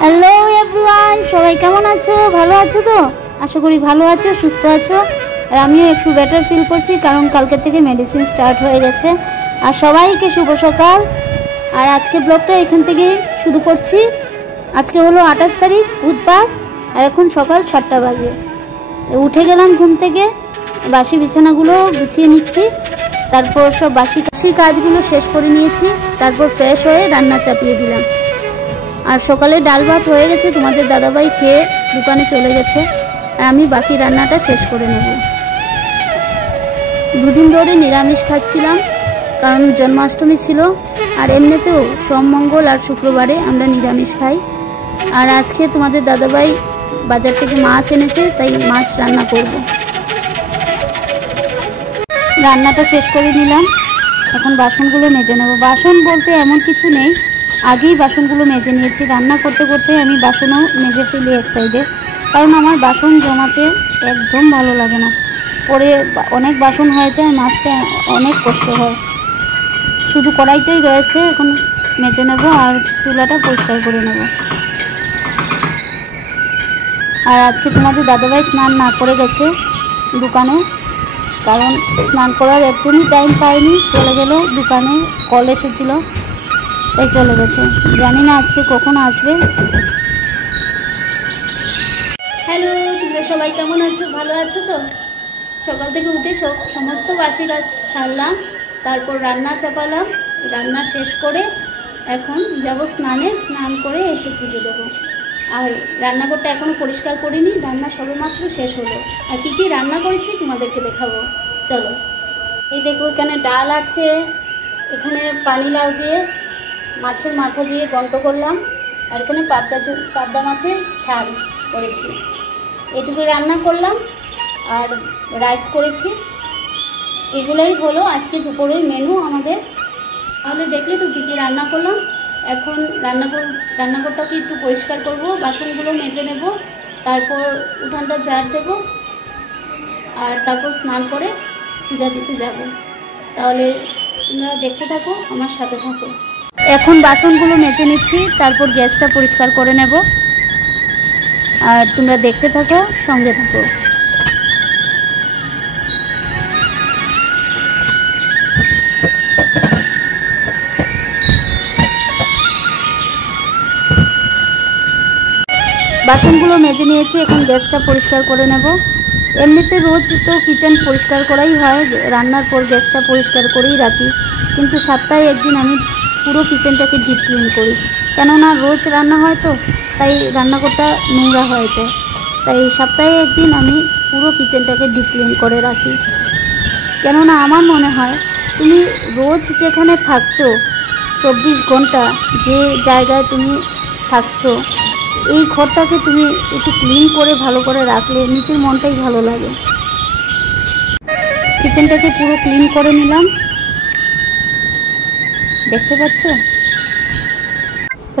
Hello everyone, সবাই কেমন আছো? ভালো আছো তো? আশা করি ভালো আছো, সুস্থ আছো। আর আমিও একটু বেটার ফিল করছি, কারণ কালকে থেকে মেডিসিন স্টার্ট হয়ে গেছে। আর সবাইকে শুভ সকাল। আর আজকে ব্লগটা এখান থেকেই শুরু করছি। আজকে হলো 28 তারিখ, বুধবার। আর এখন সকাল 7টা বাজে। উঠে গেলাম ঘুম থেকে, বাসি বিছানাগুলো গুছিয়ে নিচ্ছি। তারপর সব বাসি কাজগুলো শেষ করে নিয়েছি। তারপর ফ্রেশ হয়ে রান্না চাপিয়ে দিলাম। আর সকালে ডাল ভাত হয়ে গেছে, তোমাদের দাদাভাই খেয়ে দোকানে চলে গেছে। আর আমি বাকি রান্নাটা শেষ করে নেব। দুদিন ধরে নিরামিষ খাচ্ছিলাম, কারণ জন্মাষ্টমী ছিল। আর এমনিতেও সোম, মঙ্গল আর শুক্রবারে আমরা নিরামিষ খাই। আর আজকে তোমাদের দাদাভাই বাজার থেকে মাছ এনেছে, তাই মাছ রান্না করব। রান্নাটা শেষ করে নিলাম, এখন বাসনগুলো মেজে নেব। বাসন বলতে এমন কিছু নেই, আগেই বাসনগুলো মেজে নিয়েছি। রান্না করতে করতে আমি বাসনও মেজে ফেলি এক সাইডে, কারণ আমার বাসন জমাতে একদম ভালো লাগে না। পরে অনেক বাসন হয়ে যায়, মাজতে অনেক কষ্ট হয়। শুধু কড়াইটাই রয়েছে, এখন মেজে নেব আর চুলাটা পরিষ্কার করে নেব। আর আজকে তোমাদের দাদাভাই স্নান না করে গেছে দোকানে, কারণ স্নান করার একদমই টাইম পায়নি, চলে গেল দোকানে। কল এসেছিল, তাই চলে গেছে। জানি না আজকে কখন আসবে। হ্যালো, তোমরা সবাই কেমন আছো? ভালো আছো তো? সকাল থেকে উঠে সমস্ত বাসি কাজ সারলাম, তারপর রান্না চাপালাম। রান্না শেষ করে এখন যাব স্নানে। স্নান করে এসে পুজো দেবো। আর রান্নাঘরটা এখনও পরিষ্কার করিনি, রান্না সবেমাত্র শেষ হলো। আর কী কী রান্না করেছি তোমাদেরকে দেখাবো, চলো। এই দেখো, এখানে ডাল আছে, এখানে পানি লাউ দিয়ে মাছের মাথা দিয়ে ঘন্ট করলাম। আর এখানে পাবদা মাছের ঝাল করেছি। এটুকু রান্না করলাম আর রাইস করেছি। এগুলোই হলো আজকে দুপুরের মেনু আমাদের। তাহলে দেখলে তো কী কী রান্না করলাম। এখন রান্নাঘরটাকে একটু পরিষ্কার করব, বাসনগুলো মেজে নেব, তারপর উঠানটা ঝাড় দেবো, আর তারপর স্নান করে পূজা দিতে যাব। তাহলে তোমরা দেখতে থাকো, আমার সাথে থাকো। এখন বাসনগুলো মেজে নিচ্ছি, তারপর গ্যাসটা পরিষ্কার করে নেব। আর তোমরা দেখতে থাকো, সঙ্গে থাকো। বাসনগুলো মেজে নিয়েছি, এখন গ্যাসটা পরিষ্কার করে নেব। এমনিতে রোজ তো কিচেন পরিষ্কার করাই হয়, রান্নার পর গ্যাসটা পরিষ্কার করেই রাখি। কিন্তু সপ্তাহে একদিন আমি পুরো কিচেনটাকে ডিপ ক্লিন করি, কেননা রোজ রান্না হয় তো, তাই রান্নাঘরটা নোংরা হয়ে যায়। তাই সপ্তাহে একদিন আমি পুরো কিচেনটাকে ডিপ ক্লিন করে রাখি। কেননা আমার মনে হয়, তুমি রোজ যেখানে থাকছো, 24 ঘন্টা যে জায়গায় তুমি থাকছো, এই ঘরটাকে তুমি একটু ক্লিন করে ভালো করে রাখলে নিজের মনটাই ভালো লাগে। কিচেনটাকে পুরো ক্লিন করে নিলাম, দেখতে পাচ্ছ।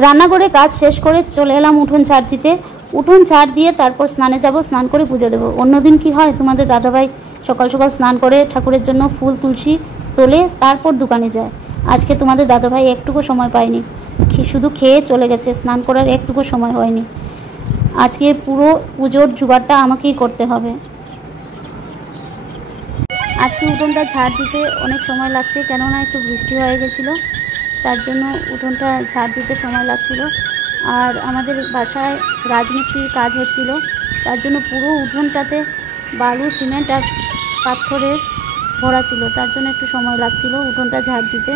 রান্নাঘরে কাজ শেষ করে চলে এলাম উঠোন ঝাড় দিতে। উঠোন ঝাড় দিয়ে তারপর স্নানে যাব, স্নান করে পুজো দেবো। অন্যদিন কি হয়, তোমাদের দাদাভাই সকাল সকাল স্নান করে ঠাকুরের জন্য ফুল তুলসী তোলে, তারপর দোকানে যায়। আজকে তোমাদের দাদাভাই একটুকু সময় পায়নি, শুধু খেয়ে চলে গেছে, স্নান করার একটুকু সময় হয়নি। আজকে পুরো পুজোর জোগাড়টা আমাকেই করতে হবে। আজকে উঠোনটা ঝাড় দিতে অনেক সময় লাগছে, কেননা একটু বৃষ্টি হয়ে গেছিলো, তার জন্য উঠোনটা ঝাড় দিতে সময় লাগছিল। আর আমাদের বাসায় রাজমিস্ত্রির কাজ হচ্ছিল, তার জন্য পুরো উঠোনটাতে বালু, সিমেন্ট আর পাথরের ভরা ছিল, তার জন্য একটু সময় লাগছিল উঠোনটা ঝাড় দিতে।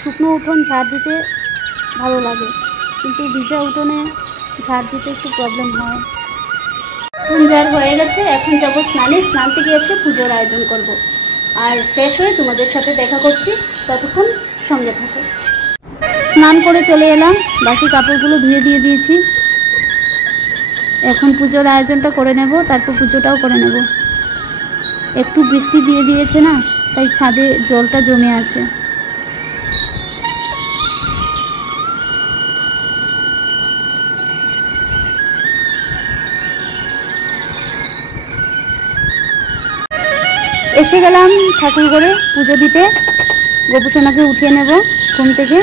শুকনো উঠোন ঝাড় দিতে ভালো লাগে, কিন্তু ভিজা উঠোনে ঝাড় দিতে একটু প্রবলেম হয়। উঠোন ঝাড় হয়ে গেছে, এখন যাব স্নানে। স্নান থেকে এসে পুজোর আয়োজন করব। আর ফ্রেশ হয়ে তোমাদের সাথে দেখা করছি, ততক্ষণ সঙ্গে থাকো। স্নান করে চলে এলাম, বাসি কাপড়গুলো ধুয়ে দিয়ে দিয়েছি। এখন পুজোর আয়োজনটা করে নেব, তারপর পুজোটাও করে নেব। একটু বৃষ্টি দিয়ে দিয়েছে না, তাই ছাদে জলটা জমে আছে। এসে গেলাম ঠাকুর ঘরে পুজো দিতে। গোপুসোনাকে উঠিয়ে নেব ঘুম থেকে।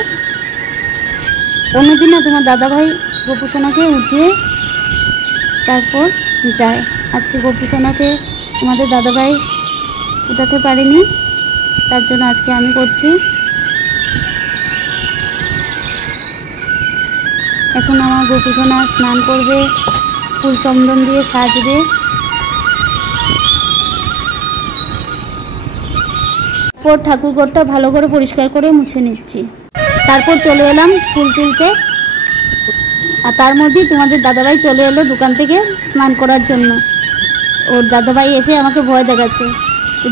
অন্যদিন না তোমার দাদাভাই গোপুসোনাকে উঠিয়ে তারপর যায়। আজকে গোপুসোনাকে আমাদের দাদাভাই উঠাতে পারেনি, তার জন্য আজকে আমি করছি। এখন আমার গোপুসোনা স্নান করবে, ফুল চন্দন দিয়ে সাজবে। তারপর ঠাকুরঘরটা ভালো করে পরিষ্কার করে মুছে নিচ্ছি। তারপর চলে এলাম ফুল তুলতে। আর তার মধ্যেই তোমাদের দাদাভাই চলে এলো দোকান থেকে স্নান করার জন্য। ওর দাদাভাই এসে আমাকে ভয় দেখাচ্ছে।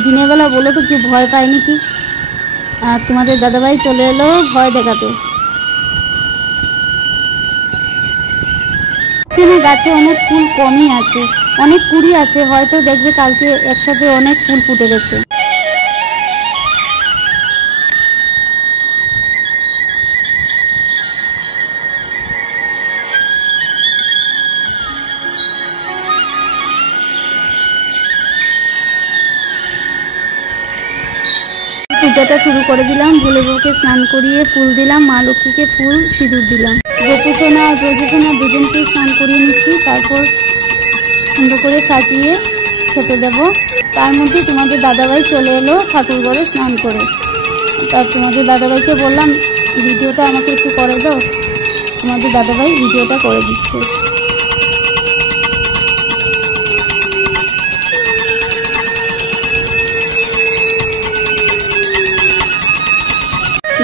দিনের বেলা বলো তো কি ভয় পায়নি কি? আর তোমাদের দাদাভাই চলে এলো ভয় দেখাতে। এখানে গাছে অনেক ফুল কমই আছে, অনেক কুড়ি আছে, হয়তো দেখবে কালকে একসাথে অনেক ফুল ফুটে গেছে। পূজাটা শুরু করে দিলাম। ভোলে বউকে স্নান করিয়ে ফুল দিলাম, মা লক্ষ্মীকে ফুল সিঁদুর দিলাম। গোপুসোনা আর ব্রজসোনা দুজনকেই স্নান করিয়ে নিচ্ছি। তারপর সুন্দর করে সাজিয়ে খেতে দেবো। তার মধ্যে তোমাদের দাদাভাই চলে এলো ঠাকুর ঘরে স্নান করে। তার তোমাদের দাদাভাইকে বললাম ভিডিওটা আমাকে একটু করে দাও। তোমাদের দাদাভাই ভিডিওটা করে দিচ্ছে।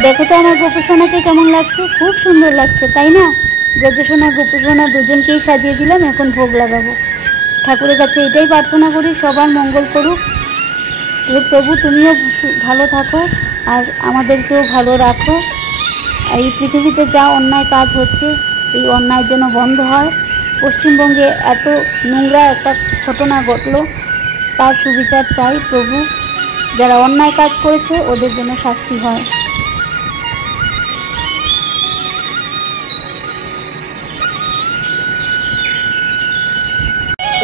দেখো তো আমার গোপুসোনাকে কেমন লাগছে, খুব সুন্দর লাগছে তাই না? ব্রজসোনা গোপুসোনা দুজনকেই সাজিয়ে দিলাম, এখন ভোগ লাগাবো। ঠাকুরের কাছে এটাই প্রার্থনা করি সবার মঙ্গল করুক। হে প্রভু, তুমিও ভালো থাকো আর আমাদেরকেও ভালো রাখো। এই পৃথিবীতে যা অন্যায় কাজ হচ্ছে, এই অন্যায় যেন বন্ধ হয়। পশ্চিমবঙ্গে এত নোংরা একটা ঘটনা ঘটলো, তার সুবিচার চাই প্রভু। যারা অন্যায় কাজ করেছে ওদের জন্য শাস্তি হয়।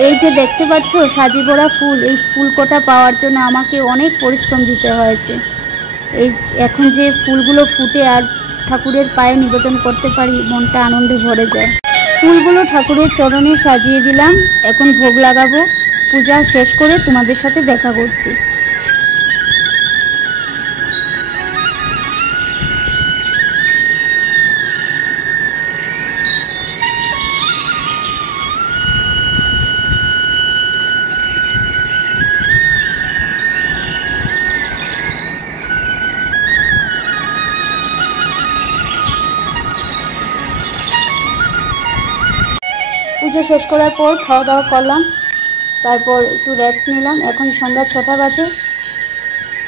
এই যে দেখতে পাচ্ছ সাজি ভরা ফুল, এই ফুল কটা পাওয়ার জন্য আমাকে অনেক পরিশ্রম দিতে হয়েছে। এই এখন যে ফুলগুলো ফুটে আর ঠাকুরের পায়ে নিবেদন করতে পারি, মনটা আনন্দে ভরে যায়। ফুলগুলো ঠাকুরের চরণে সাজিয়ে দিলাম, এখন ভোগ লাগাবো। পূজা শেষ করে তোমাদের সাথে দেখা করছি। পুজো শেষ করার পর খাওয়া দাওয়া করলাম, তারপর একটু রেস্ট নিলাম। এখন সন্ধ্যা 6টা বাজে।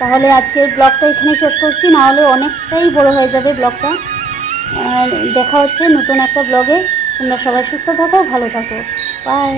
তাহলে আজকের ব্লগটা এখানে শেষ করছি, না হলে অনেকটাই বড় হয়ে যাবে ব্লগটা। দেখা হচ্ছে নতুন একটা ব্লগে। তোমরা সবাই সুস্থ থাকো, ভালো থাকো, বাই।